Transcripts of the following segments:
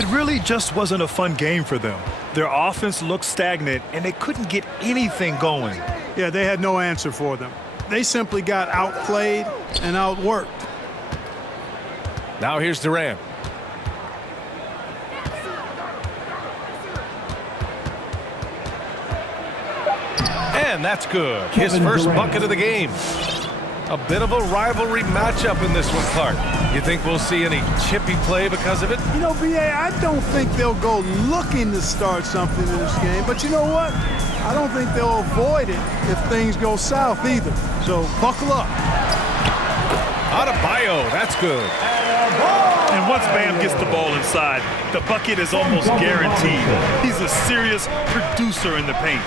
It really just wasn't a fun game for them. Their offense looked stagnant, and they couldn't get anything going. Yeah, they had no answer for them. They simply got outplayed and outworked. Now here's Durant. And that's good. His first bucket of the game. A bit of a rivalry matchup in this one, Clark. You think we'll see any chippy play because of it? You know, B.A., I don't think they'll go looking to start something in this game. But you know what? I don't think they'll avoid it if things go south either. So buckle up. Adebayo, that's good. And once Bam gets the ball inside, the bucket is almost guaranteed. He's a serious producer in the paint.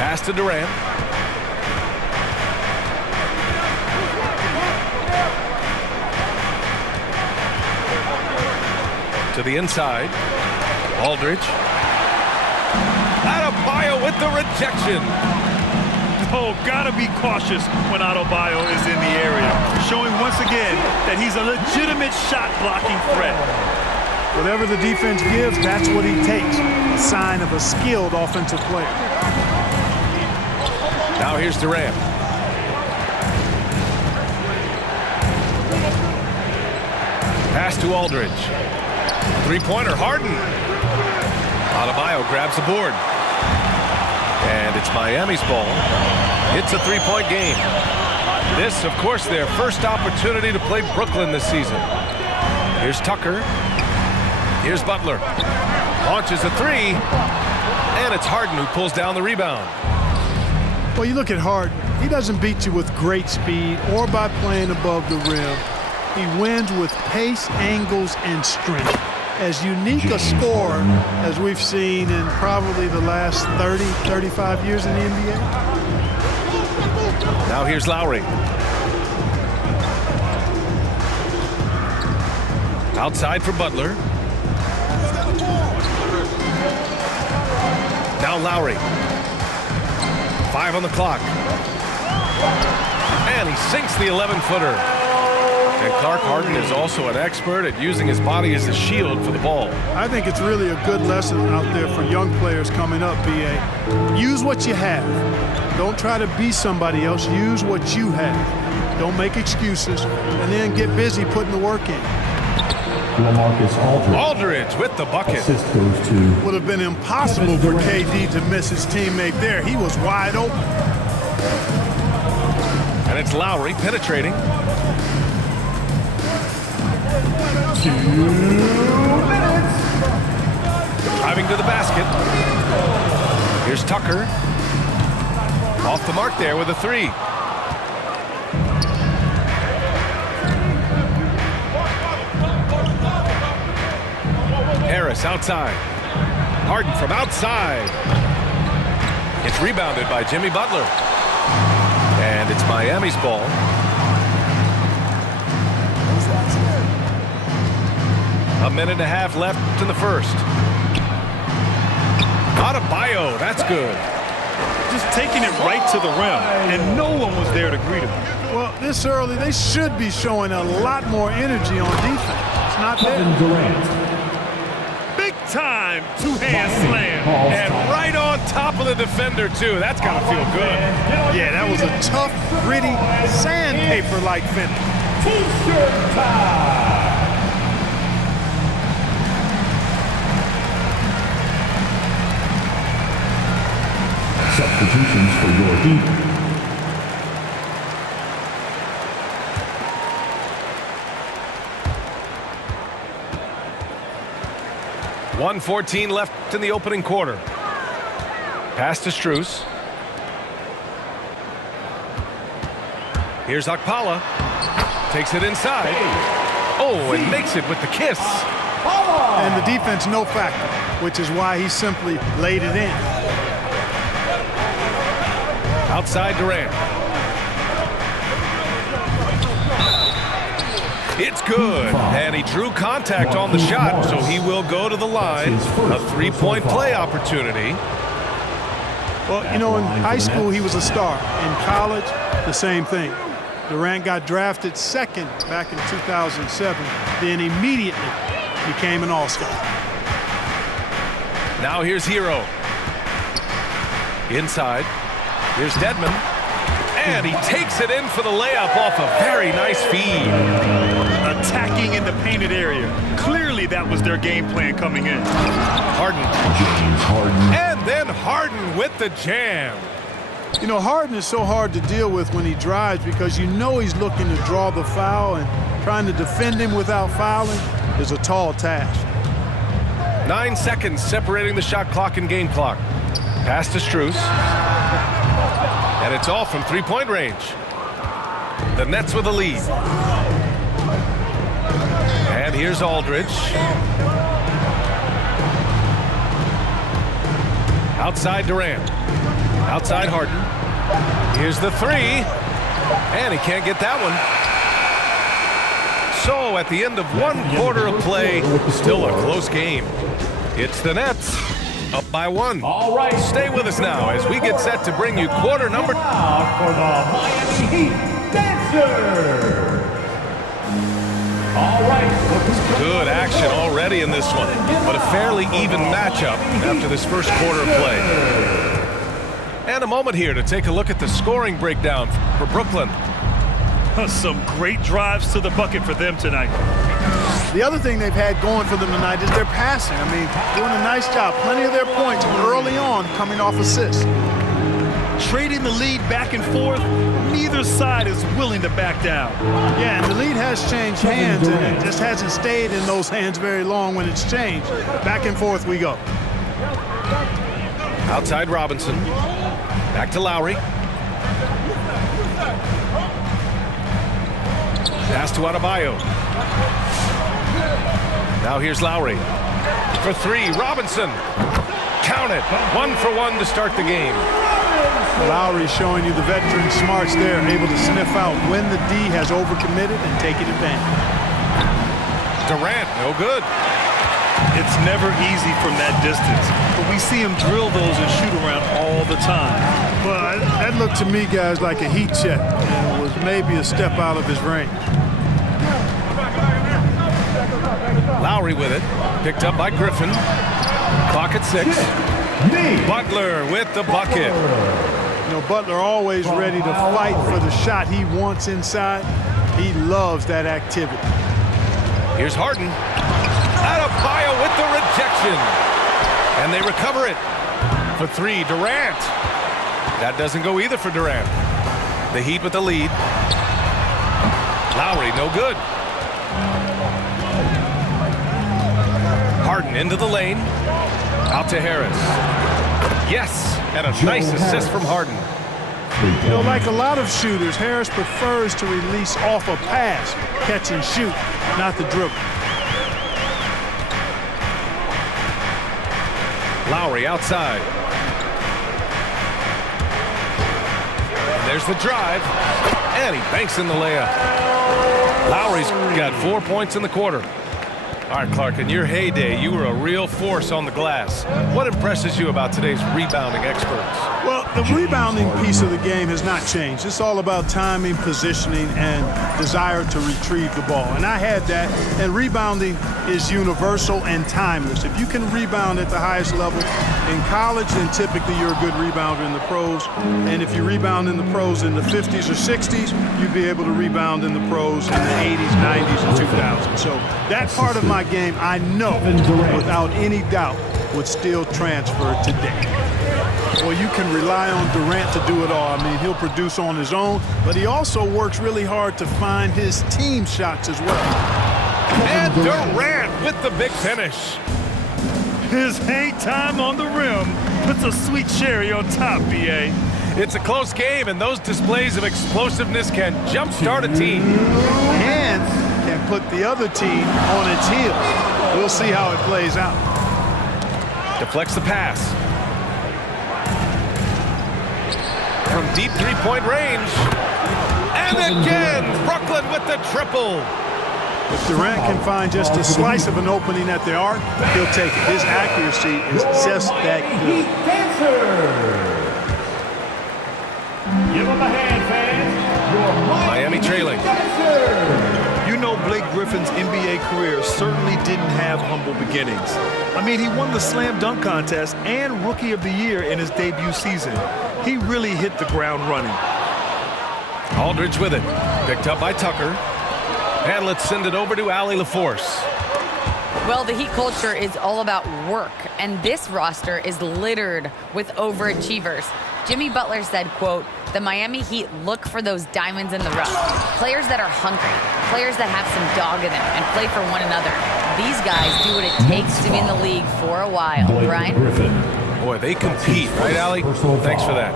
Pass to Durant. To the inside. Aldridge. Adebayo with the rejection. Oh, gotta be cautious when Adebayo is in the area, showing once again that he's a legitimate shot-blocking threat. Whatever the defense gives, that's what he takes. A sign of a skilled offensive player. Now here's Durant. Pass to Aldridge. Three-pointer, Harden. Adebayo grabs the board. And it's Miami's ball. It's a three-point game. This, of course, their first opportunity to play Brooklyn this season. Here's Tucker. Here's Butler. Launches a three. And it's Harden who pulls down the rebound. Well, you look at Harden. He doesn't beat you with great speed or by playing above the rim. He wins with pace, angles, and strength. As unique a scorer as we've seen in probably the last 30, 35 years in the NBA. Now here's Lowry. Outside for Butler. Now Lowry. 5 on the clock. And he sinks the 11-footer. And Clark, Harden is also an expert at using his body as a shield for the ball. I think it's really a good lesson out there for young players coming up, B.A. Use what you have. Don't try to be somebody else. Use what you have. Don't make excuses. And then get busy putting the work in. Aldridge with the bucket. Assist goes to... Would have been impossible for KD to miss his teammate there. He was wide open. And it's Lowry penetrating. 2 minutes. Driving to the basket. Here's Tucker. Off the mark there with a three. Harris outside. Harden from outside. It's rebounded by Jimmy Butler. And it's Miami's ball. A minute and a half left in the first. Adebayo, that's good. Just taking it right to the rim, and no one was there to greet him. Well, this early, they should be showing a lot more energy on defense. It's not there. Big time two-hand slam. And right on top of the defender, too. That's got to feel good. Yeah, that was a tough, gritty, sandpaper-like finish. T-shirt time. Substitutions for your Heat. .114 left in the opening quarter. Pass to Strus. Here's Okpala. Takes it inside. Oh, and makes it with the kiss. And the defense no factor, which is why he simply laid it in. Outside Durant. It's good. And he drew contact on the shot, so he will go to the line. A three-point play opportunity. Well, you know, in high school, he was a star. In college, the same thing. Durant got drafted second back in 2007. Then immediately became an all-star. Now here's Hero. Inside. Here's Dedman. And he takes it in for the layup off a very nice feed. Attacking in the painted area. Clearly that was their game plan coming in. Harden. James Harden. And then Harden with the jam. You know, Harden is so hard to deal with when he drives because you know he's looking to draw the foul, and trying to defend him without fouling is a tall task. 9 seconds separating the shot clock and game clock. Pass to Strus. And it's all from three-point range. The Nets with a lead. And here's Aldridge. Outside Durant. Outside Harden. Here's the three. And he can't get that one. So at the end of 1 quarter of play, still a close game. It's the Nets up by 1. All right. Stay with us now as we get set to bring you quarter number. Now for the Miami Heat Dancer. All right. Good action already in this one, but a fairly even matchup after this first quarter of play. And a moment here to take a look at the scoring breakdown for Brooklyn. Some great drives to the bucket for them tonight. The other thing they've had going for them tonight is their passing. I mean, doing a nice job. Plenty of their points early on coming off assists. Trading the lead back and forth, neither side is willing to back down. Yeah, and the lead has changed hands, and it just hasn't stayed in those hands very long when it's changed. Back and forth we go. Outside Robinson. Back to Lowry. Pass to Adebayo. Now here's Lowry. For three, Robinson. Count it. 1 for 1 to start the game. Lowry showing you the veteran smarts there, able to sniff out when the D has overcommitted and taking advantage. Durant, no good. It's never easy from that distance, but we see him drill those and shoot around all the time. Well, that looked to me, guys, like a heat check, and it was maybe a step out of his range. Lowry with it. Picked up by Griffin. Clock at 6. Butler with the bucket. You know, Butler always ready to fight for the shot he wants inside. He loves that activity. Here's Harden. Adebayo with the rejection. And they recover it. For three, Durant. That doesn't go either for Durant. The Heat with the lead. Lowry, no good. Harden into the lane. Out to Harris. Yes, and a nice assist from Harden. You know, like a lot of shooters, Harris prefers to release off a pass, catch and shoot, not the dribble. Lowry outside. And there's the drive. And he banks in the layup. Lowry's got 4 points in the quarter. All right, Clark, in your heyday, you were a real force on the glass. What impresses you about today's rebounding experts? Well, the rebounding piece of the game has not changed. It's all about timing, positioning, and desire to retrieve the ball. And I had that, and rebounding is universal and timeless. If you can rebound at the highest level in college, then typically you're a good rebounder in the pros. And if you rebound in the pros in the 50s or 60s, you'd be able to rebound in the pros in the 80s, 90s, and 2000s. So that part of my game, I know without any doubt, would still transfer today. Well, you can rely on Durant to do it all. I mean, he'll produce on his own, but he also works really hard to find his team shots as well. And Durant with the big finish. His hang time on the rim puts a sweet cherry on top, B.A. It's a close game, and those displays of explosiveness can jumpstart a team. And can put the other team on its heels. We'll see how it plays out. Deflects the pass. From deep three-point range. And again, Brooklyn with the triple. If Durant can find just a slice of an opening at the arc, he'll take it. His accuracy is just that good. Give him a hand, fans. Your Miami trailing. You know Blake Griffin's NBA career certainly didn't have humble beginnings. I mean, he won the slam dunk contest and Rookie of the Year in his debut season. He really hit the ground running. Aldridge with it. Picked up by Tucker. And let's send it over to Allie LaForce. Well, the Heat culture is all about work, and this roster is littered with overachievers. Jimmy Butler said, quote, "The Miami Heat look for those diamonds in the rough. Players that are hungry, players that have some dog in them and play for one another. These guys do what it takes to be in the league for a while." Brian? Boy, they compete, right, Allie? Thanks for that.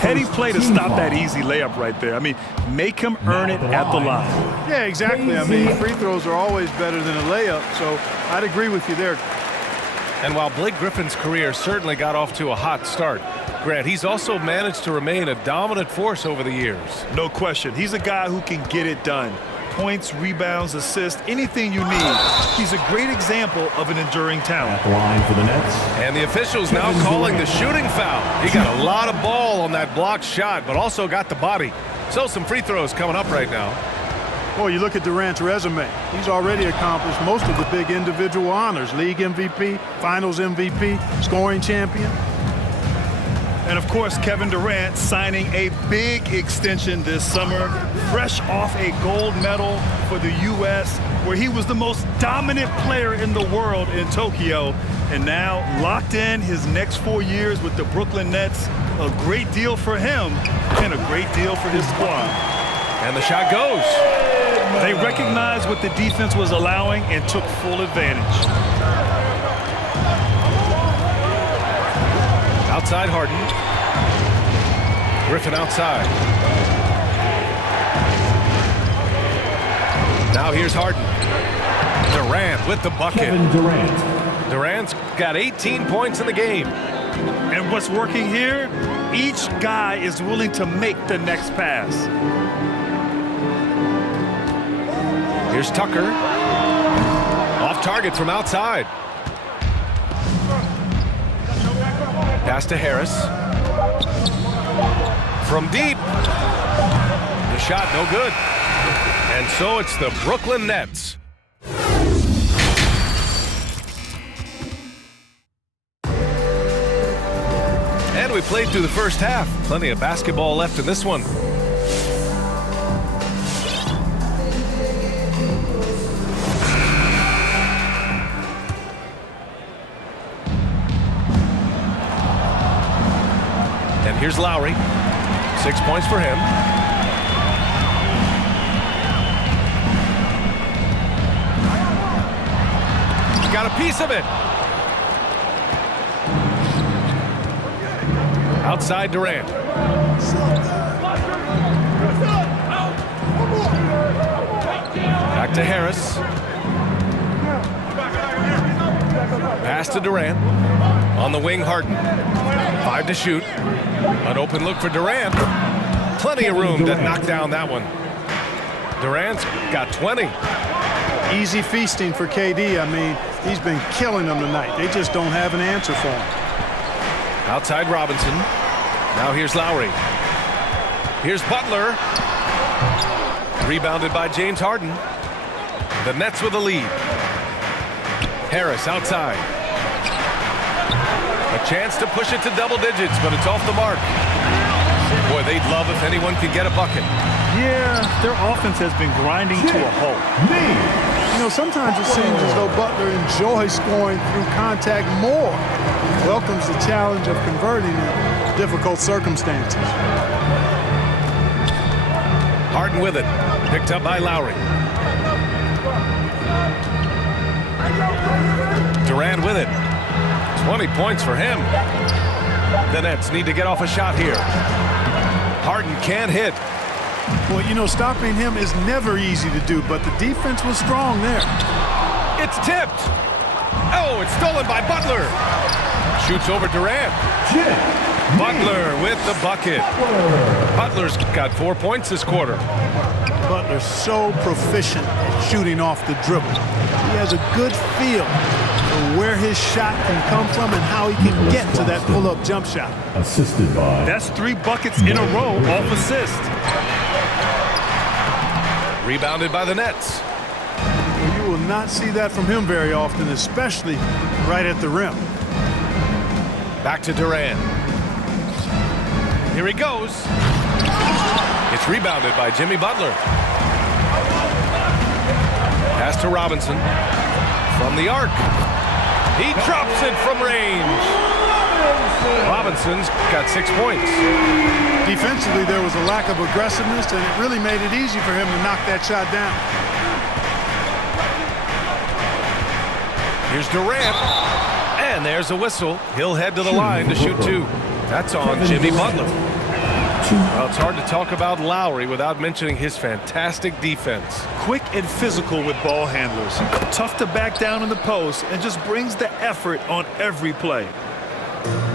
Heady play to stop that easy layup right there. I mean, make him earn it at the line. Yeah, exactly. I mean, free throws are always better than a layup, so I'd agree with you there. And while Blake Griffin's career certainly got off to a hot start, Grant, he's also managed to remain a dominant force over the years. No question. He's a guy who can get it done. Points, rebounds, assists, anything you need. He's a great example of an enduring talent. At the line for the Nets. And the officials now calling the shooting foul. He got a lot of ball on that blocked shot, but also got the body. So some free throws coming up right now. Well, you look at Durant's resume. He's already accomplished most of the big individual honors. League MVP, Finals MVP, scoring champion. And of course, Kevin Durant signing a big extension this summer, fresh off a gold medal for the U.S., where he was the most dominant player in the world in Tokyo. And now locked in his next 4 years with the Brooklyn Nets. A great deal for him and a great deal for his squad. And the shot goes. They recognized what the defense was allowing and took full advantage. Outside Harden. Griffin outside. Now here's Harden. Durant with the bucket. Kevin Durant. Durant's got 18 points in the game. And what's working here? Each guy is willing to make the next pass. Here's Tucker. Off target from outside. Pass to Harris. From deep. The shot no good. And so it's the Brooklyn Nets. And we played through the first half. Plenty of basketball left in this one. And here's Lowry. 6 points for him. Got a piece of it. Outside Durant. Back to Harris. Pass to Durant. On the wing, Harden. 5 to shoot. An open look for Durant. Plenty of room to knock down that one. Durant's got 20. Easy feasting for KD. I mean, he's been killing them tonight. They just don't have an answer for him. Outside Robinson. Now here's Lowry. Here's Butler. Rebounded by James Harden. The Nets with a lead. Harris outside. A chance to push it to double digits, but it's off the mark. Boy, they'd love if anyone could get a bucket. Yeah, their offense has been grinding to a halt. You know, sometimes it seems as though Butler enjoys scoring through contact more. Welcomes the challenge of converting in difficult circumstances. Harden with it. Picked up by Lowry. Durant with it. 20 points for him. The Nets need to get off a shot here. Harden can't hit. Well, you know, stopping him is never easy to do, but the defense was strong there. It's tipped. Oh, it's stolen by Butler. Shoots over Durant. Butler with the bucket. Butler's got 4 points this quarter. Butler's so proficient at shooting off the dribble. He has a good feel for where his shot can come from and how he can get to that pull-up jump shot. Assisted by. That's 3 buckets in a row off assist. Rebounded by the Nets. Well, you will not see that from him very often, especially right at the rim. Back to Durant. Here he goes. It's rebounded by Jimmy Butler. Pass to Robinson. From the arc. He drops it from range. Robinson's got 6 points. Defensively, there was a lack of aggressiveness, and it really made it easy for him to knock that shot down. Here's Durant. And there's a whistle. He'll head to the line to shoot 2. That's on Jimmy Butler. Well, it's hard to talk about Lowry without mentioning his fantastic defense. Quick and physical with ball handlers. Tough to back down in the post and just brings the effort on every play.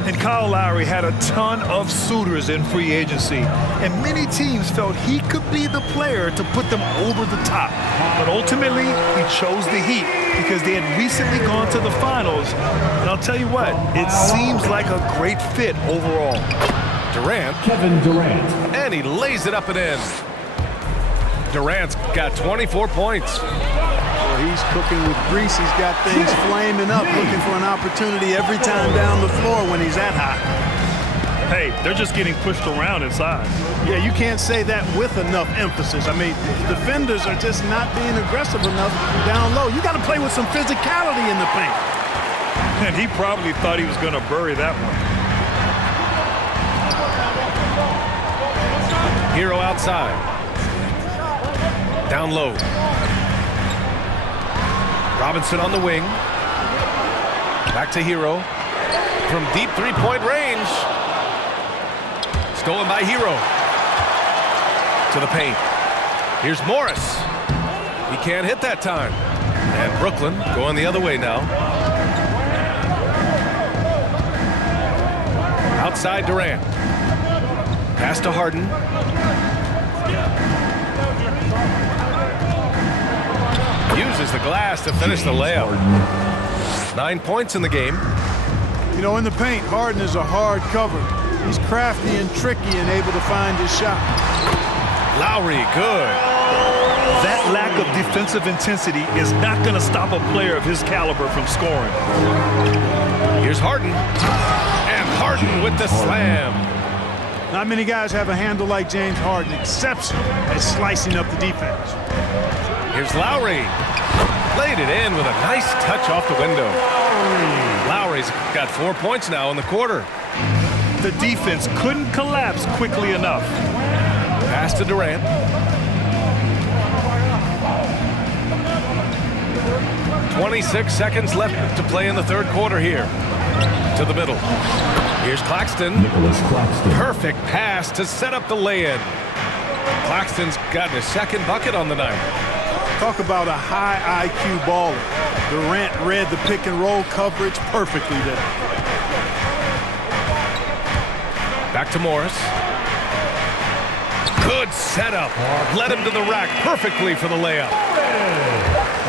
And Kyle Lowry had a ton of suitors in free agency, and many teams felt he could be the player to put them over the top. But ultimately, he chose the Heat because they had recently gone to the finals. And I'll tell you what, it seems like a great fit overall. Durant. Kevin Durant. And he lays it up and in. Durant's got 24 points. Well, he's cooking with grease. He's got things flaming up, looking for an opportunity every time down the floor when he's that hot. Hey, they're just getting pushed around inside. Yeah, you can't say that with enough emphasis. I mean, defenders are just not being aggressive enough down low. You got to play with some physicality in the paint. And he probably thought he was going to bury that one. Hero outside. Down low. Robinson on the wing. Back to Hero. From deep three-point range. Stolen by Hero. To the paint. Here's Morris. He can't hit that time. And Brooklyn going the other way now. Outside Durant. Pass to Harden. Uses the glass to finish the layup. 9 points in the game. You know, in the paint, Harden is a hard cover. He's crafty and tricky and able to find his shot. Lowry, good. That lack of defensive intensity is not going to stop a player of his caliber from scoring. Here's Harden. And Harden with the slam. Not many guys have a handle like James Harden, exceptional at slicing up the defense. Here's Lowry. Laid it in with a nice touch off the window. Lowry's got 4 points now in the quarter. The defense couldn't collapse quickly enough. Pass to Durant. "26 seconds left to play in the third quarter here. To the middle. Here's Claxton. Nicholas Claxton. Perfect pass to set up the lay-in. Claxton's gotten his second bucket on the night. Talk about a high IQ baller. Durant read the pick and roll coverage perfectly there. Back to Morris. Good setup. Led him to the rack perfectly for the layup.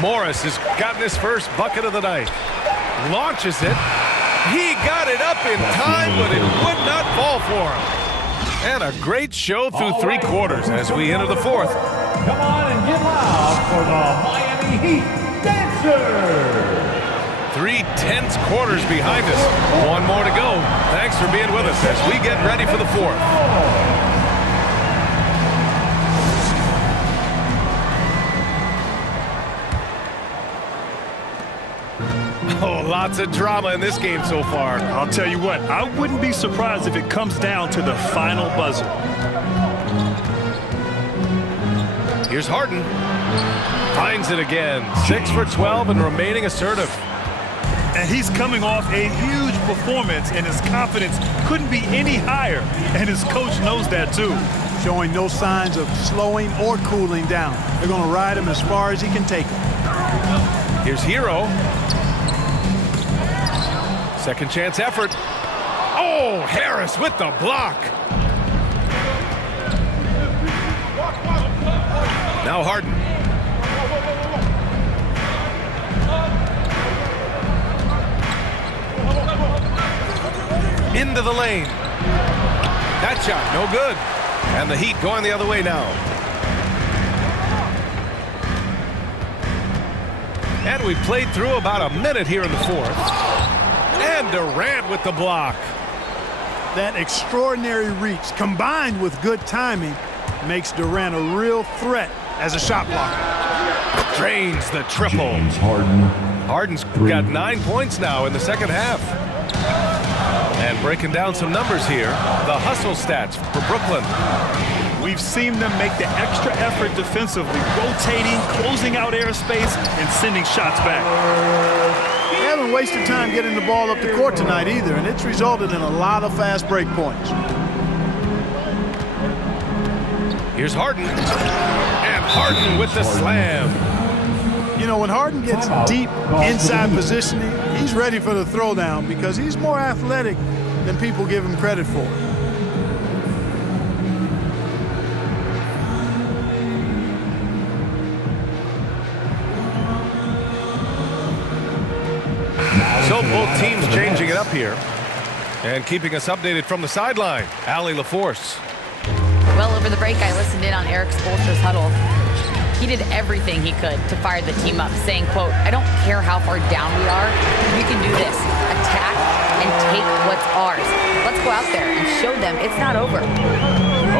Morris has gotten his first bucket of the night. Launches it. He got it up in time, but it would not fall for him. And a great show through 3 quarters as we enter the fourth. Come on and get loud for the Miami Heat Dancers. 3 tense quarters behind us. 1 more to go. Thanks for being with us as we get ready for the fourth. Oh, lots of drama in this game so far. I'll tell you what, I wouldn't be surprised if it comes down to the final buzzer. Here's Harden. Finds it again. 6 for 12 and remaining assertive. And he's coming off a huge performance, and his confidence couldn't be any higher. And his coach knows that too. Showing no signs of slowing or cooling down. They're going to ride him as far as he can take him. Here's Hero. Second chance effort. Oh, Harris with the block. Now Harden. Into the lane. That shot, no good. And the Heat going the other way now. And we've played through about a minute here in the fourth. And Durant with the block. That extraordinary reach combined with good timing makes Durant a real threat as a shot blocker. Drains the triple. James Harden. Harden's got 9 points now in the second half. And breaking down some numbers here, the hustle stats for Brooklyn. We've seen them make the extra effort defensively, rotating, closing out airspace, and sending shots back. They haven't wasted time getting the ball up the court tonight either, and it's resulted in a lot of fast break points. Here's Harden. And Harden with the slam. You know, when Harden gets deep inside positioning, he's ready for the throwdown because he's more athletic than people give him credit for. So both teams changing it up here. And keeping us updated from the sideline, Allie LaForce. Well, over the break, I listened in on Eric Spoelstra's huddle. He did everything he could to fire the team up, saying, quote, "I don't care how far down we are. We can do this. Attack and take what's ours. Let's go out there and show them it's not over."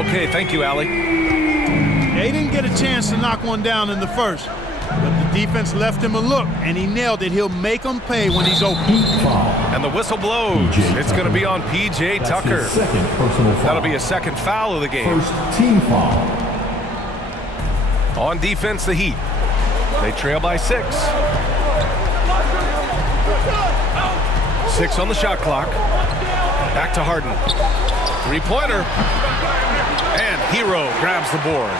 Okay, thank you, Allie. They didn't get a chance to knock one down in the first, but the defense left him a look, and he nailed it. He'll make them pay when he's open. And the whistle blows. It's going to be on P.J. Tucker. Second personal foul. That'll be a second foul of the game. First team foul. On defense, the Heat. They trail by 6. 6 on the shot clock. Back to Harden. Three-pointer. And Hero grabs the board.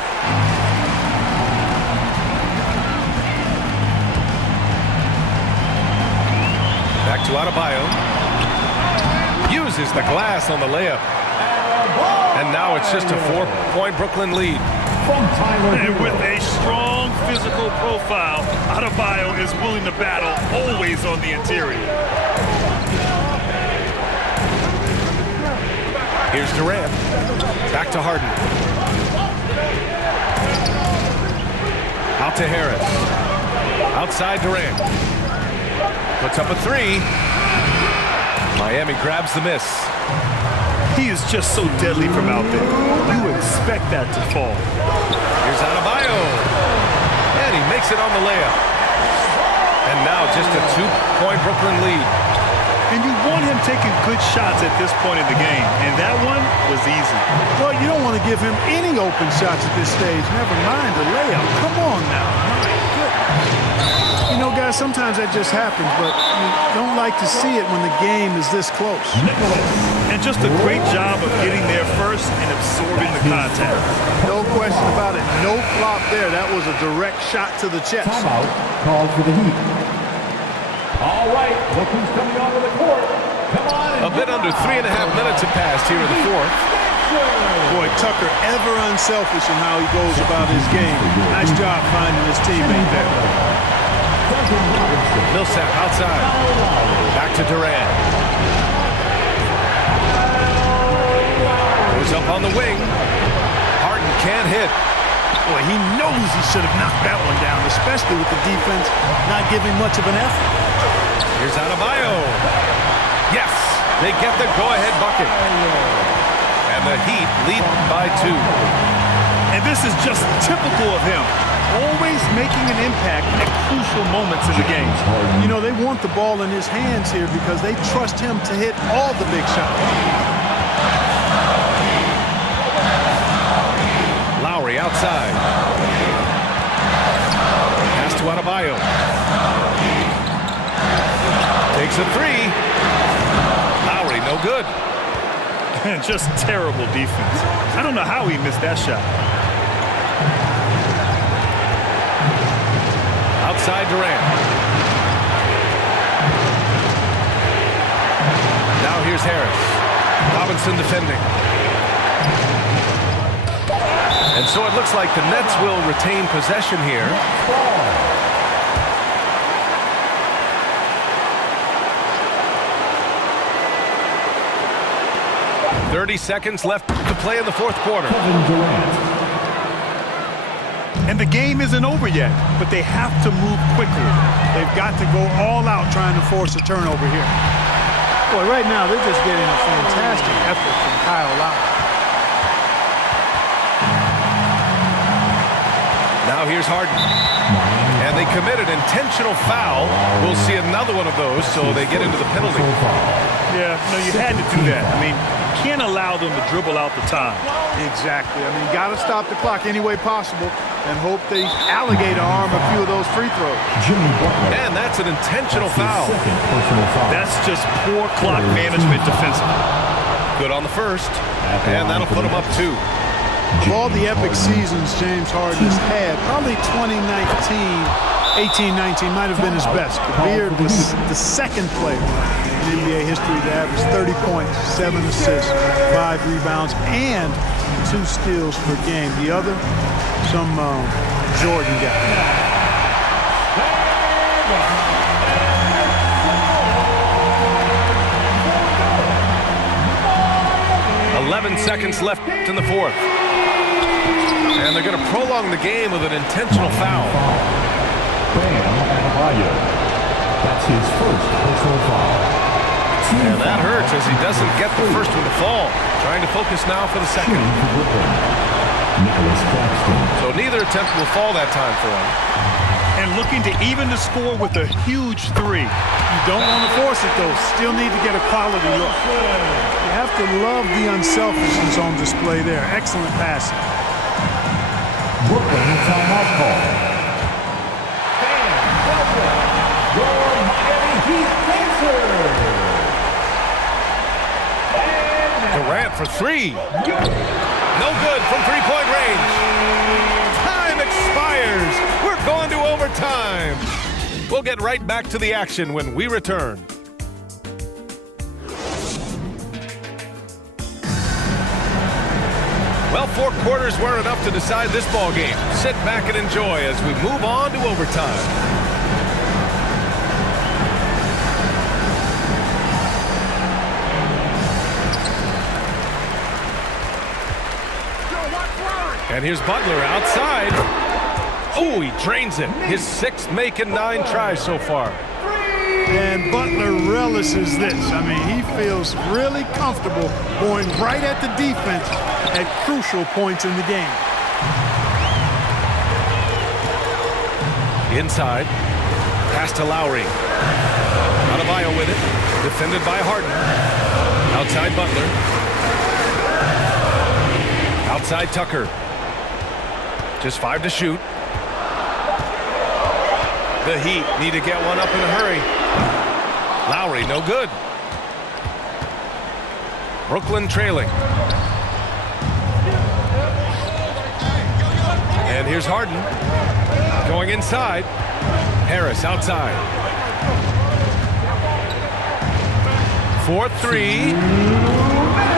Back to Adebayo. Uses the glass on the layup. And now it's just a 4-point Brooklyn lead. From Tyler And Hero. with a strong physical profile, Adebayo is willing to battle, always on the interior. Here's Durant. Back to Harden. Out to Harris. Outside Durant. Puts up a 3. Miami grabs the miss. He is just so deadly from out there. You expect that to fall. Here's Adebayo. And he makes it on the layup. And now just a 2-point Brooklyn lead. And you want him taking good shots at this point in the game. And that one was easy. Well, you don't want to give him any open shots at this stage. Never mind a layup. Come on now. My goodness. You know, guys, sometimes that just happens, but you don't like to see it when the game is this close. And just a great job of getting there first and absorbing the contact. No question about it. No flop there. That was a direct shot to the chest. Timeout called for the Heat. All right, look who's coming onto the court. Come on. A bit under 3.5 minutes have passed here in the fourth. Boy, Tucker ever unselfish in how he goes about his game. Nice job finding his teammate there. Millsap outside. Back to Durant. Goes up on the wing. Harden can't hit. Boy, he knows he should have knocked that one down, especially with the defense not giving much of an effort. Here's Adebayo. Yes, they get the go-ahead bucket. And the Heat lead by 2. And this is just typical of him. Always making an impact at crucial moments in the game. You know, they want the ball in his hands here because they trust him to hit all the big shots. Lowry outside. Pass to Adebayo. Takes a 3. Lowry, no good. And just terrible defense. I don't know how he missed that shot. Outside Durant. Now here's Harris. Robinson defending. And so it looks like the Nets will retain possession here. 30 seconds left to play in the fourth quarter. Kevin Durant. And the game isn't over yet, but they have to move quickly. They've got to go all out trying to force a turnover here. Boy, right now they're just getting a fantastic effort from Kyle Lowry. Now here's Harden. And they committed intentional foul. We'll see another one of those, so they get into the penalty. Yeah, no, you had to do that. I mean, you can't allow them to dribble out the time. Exactly. I mean, you got to stop the clock any way possible and hope they alligator arm a few of those free throws. And that's an intentional foul. That's just poor clock management defensively. Good on the first, and that'll put them up 2. Of all the epic seasons James Harden has had, probably 2019, 18-19 might have been his best. Beard was the second player in NBA history to average 30 points, 7 assists, 5 rebounds, and 2 steals per game. The other, some Jordan guy. 11 seconds left in the fourth. And they're going to prolong the game with an intentional foul. That's his first personal foul. And that hurts as he doesn't get the first one to fall. Trying to focus now for the second. So neither attempt will fall that time for him. And looking to even the score with a huge 3. You don't want to force it, though. Still need to get a quality look. You have to love the unselfishness on display there. Excellent passing. Brooklyn timeout call. And welcome your Miami Heat Dancers. Durant for 3. No good from three-point range. Time expires. We're going to overtime. We'll get right back to the action when we return. Well, 4 quarters weren't enough to decide this ball game. Sit back and enjoy as we move on to overtime. And here's Butler outside. Oh, he drains it. His 6th make and 9 tries so far. And Butler relishes this. I mean, he feels really comfortable going right at the defense at crucial points in the game. Inside. Pass to Lowry. Adebayo with it. Defended by Harden. Outside Butler. Outside Tucker. Just 5 to shoot. The Heat need to get one up in a hurry. Lowry, no good. Brooklyn trailing. And here's Harden. Going inside. Harris outside. 4-3.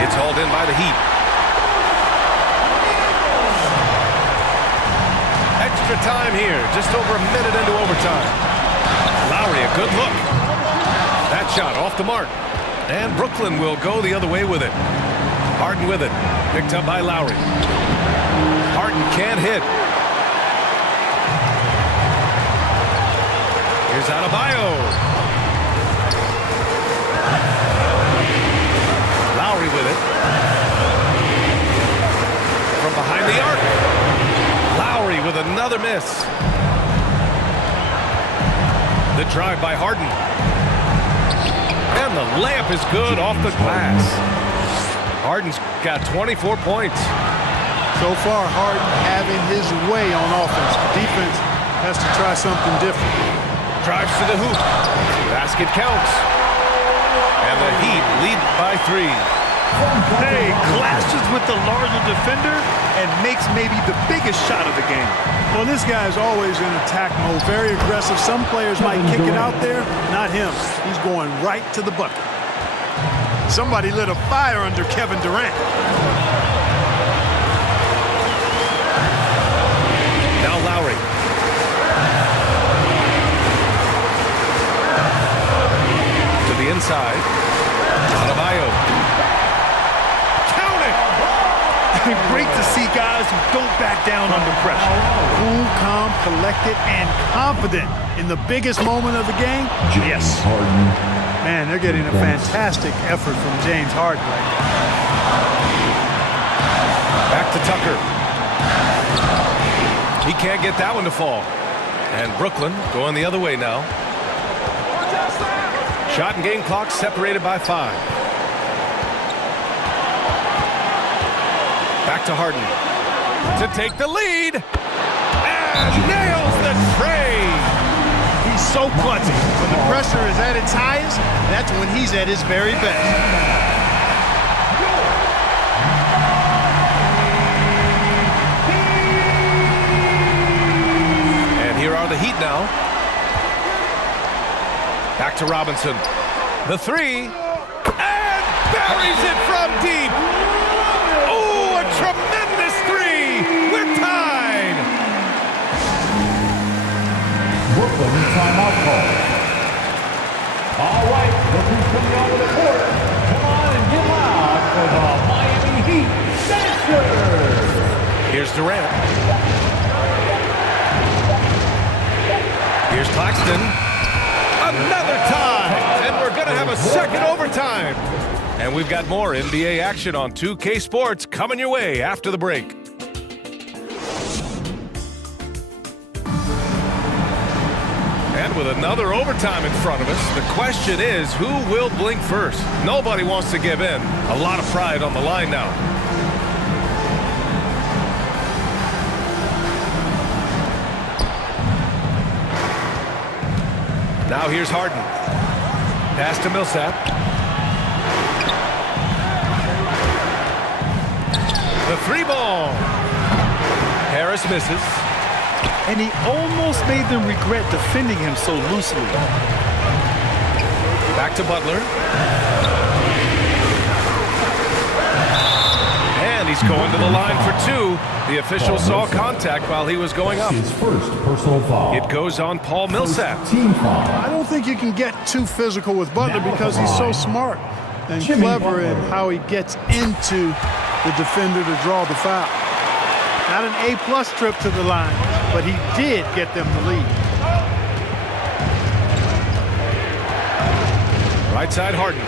It's hauled in by the Heat. Extra time here, just over a minute into overtime. Lowry, a good look. That shot off the mark. And Brooklyn will go the other way with it. Harden with it. Picked up by Lowry. Harden can't hit. Here's Adebayo. Lowry with it. From behind the arc. Lowry with another miss. The drive by Harden. And the layup is good off the glass. Harden's got 24 points. So far, Harden having his way on offense. The defense has to try something different. Drives to the hoop. Basket counts. And the Heat lead by 3. Hey, clashes with the larger defender and makes maybe the biggest shot of the game. Well, this guy is always in attack mode, very aggressive. Some players might kick it out there, not him. He's going right to the bucket. Somebody lit a fire under Kevin Durant. Now Lowry. To the inside. Adebayo. Great to see see guys who don't back down under pressure. Cool, calm, collected, and confident in the biggest moment of the game. Yes. Man, they're getting a fantastic effort from James Harden right now. Back to Tucker. He can't get that one to fall. And Brooklyn going the other way now. Shot and game clock separated by 5. Back to Harden to take the lead. And nails the tray. He's so clutchy. When the pressure is at its highest, that's when he's at his very best. And here are the Heat now. Back to Robinson. The 3. And buries it from deep. Oh, a tremendous 3. We're tied. Brooklyn timeout call. All right, look who's coming onto the court. Come on and get loud for the Miami Heat Dancers. Here's Durant. Here's Claxton. Another time, and we're going to have a second overtime. And we've got more NBA action on 2K Sports coming your way after the break. And with another overtime in front of us, the question is, who will blink first? Nobody wants to give in. A lot of pride on the line now. Now here's Harden. Pass to Millsap. The 3 ball. Harris misses. And he almost made them regret defending him so loosely. Back to Butler. And he's going to the line for 2. The official saw contact while he was going up. His first personal foul. It goes on Paul Millsap. Team foul. I don't think you can get too physical with Butler Now because he's so smart and Jimmy clever Butler. in how he gets into the defender to draw the foul. Not an A-plus trip to the line, but he did get them the lead. Right side Harden.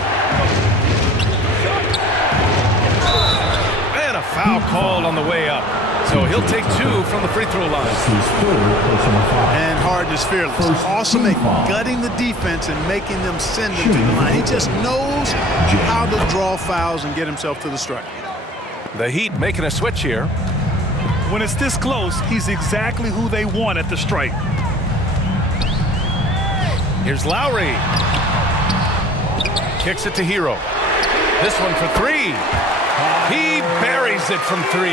And a foul called on the way up. So he'll take 2 from the free throw line. His third personal foul. And Harden is fearless. First Awesome team at foul. gutting the defense and making them send him to the line. He just knows how to draw fouls and get himself to the strike. The Heat making a switch here. When it's this close, he's exactly who they want at the stripe. Here's Lowry. Kicks it to Hero. This one for 3. He buries it from 3.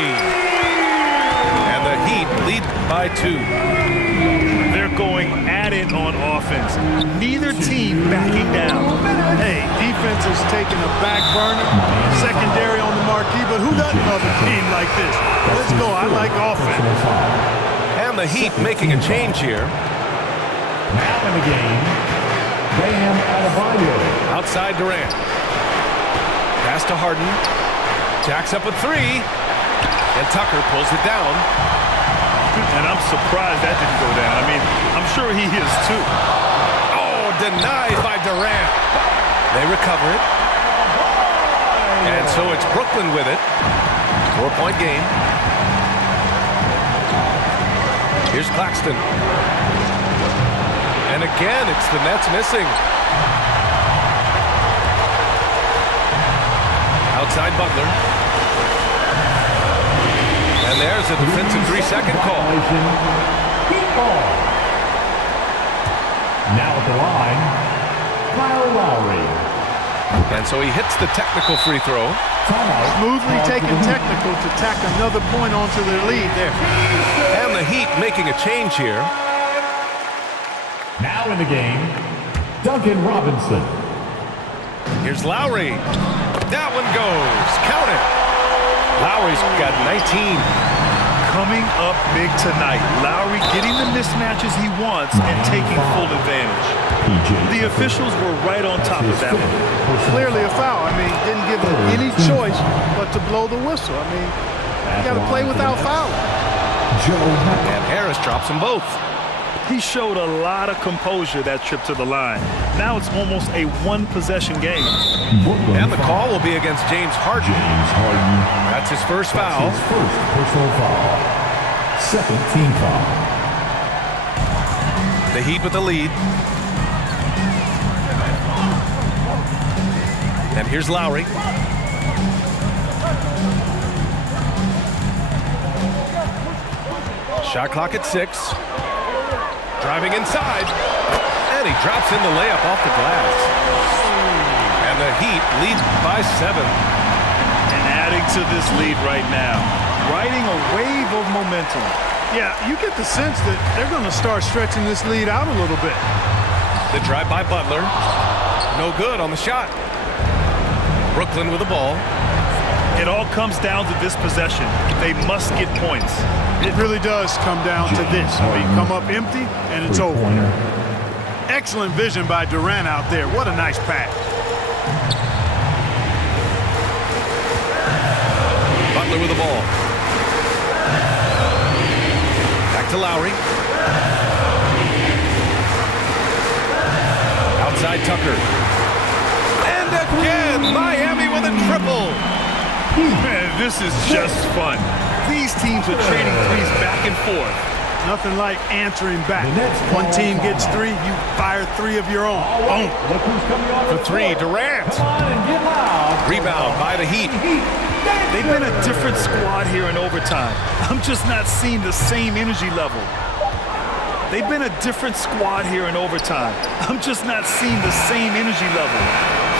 And the Heat lead by 2. They're going at it on offense. Neither team backing down. Hey, defense is taking a back burner, secondary on the marquee, but who doesn't love a team like this? Let's go. I like offense. And the Heat making a change here. Now in the game, Bam Adebayo. Outside Durant. Pass to Harden. Jacks up a 3. And Tucker pulls it down. And I'm surprised that didn't go down. I mean, I'm sure he is too. Oh, denied by Durant. They recover it. And so it's Brooklyn with it. 4-point game. Here's Claxton. And again, it's the Nets missing. Outside Butler. And there's a defensive 3-second call. Heat ball. Now at the line, Kyle Lowry. And so he hits the technical free throw. Timeout. Smoothly taking technical to tack another point onto their lead there. And the Heat making a change here. Now in the game, Duncan Robinson. Here's Lowry. That one goes. Count it. Lowry's got 19. Coming up big tonight. Lowry getting the mismatches he wants and taking full advantage. The officials were right on top of that one. Clearly a foul. I mean, didn't give them any choice but to blow the whistle. I mean, You got to play without fouling. And Harris drops them both. He showed a lot of composure that trip to the line. Now it's almost a one-possession game. And the call will be against James Harden. That's his first foul. His first personal foul. Second team foul. The Heat with the lead. And here's Lowry. Shot clock at 6. Driving inside. And he drops in the layup off the glass. And the Heat lead by 7. And adding to this lead right now, riding a wave of momentum. Yeah, you get the sense that they're going to start stretching this lead out a little bit. The drive by Butler. No good on the shot. Brooklyn with the ball. It all comes down to this possession. They must get points. It really does come down to this. We come up empty, and it's over. Excellent vision by Durant out there. What a nice pass. Butler with the ball. Back to Lowry. Outside Tucker. And again, Miami with a triple. Man, this is just fun. These teams are trading threes back and forth. Nothing like answering back. One team gets 3, you fire 3 of your own. Boom. For 3, Durant. Rebound by the Heat. They've been a different squad here in overtime. I'm just not seeing the same energy level. They've been a different squad here in overtime. I'm just not seeing the same energy level.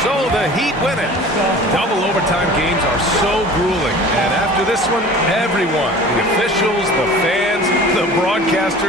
So the Heat win it. Double overtime games are so grueling. And after this one, everyone, the officials, the fans, the broadcasters,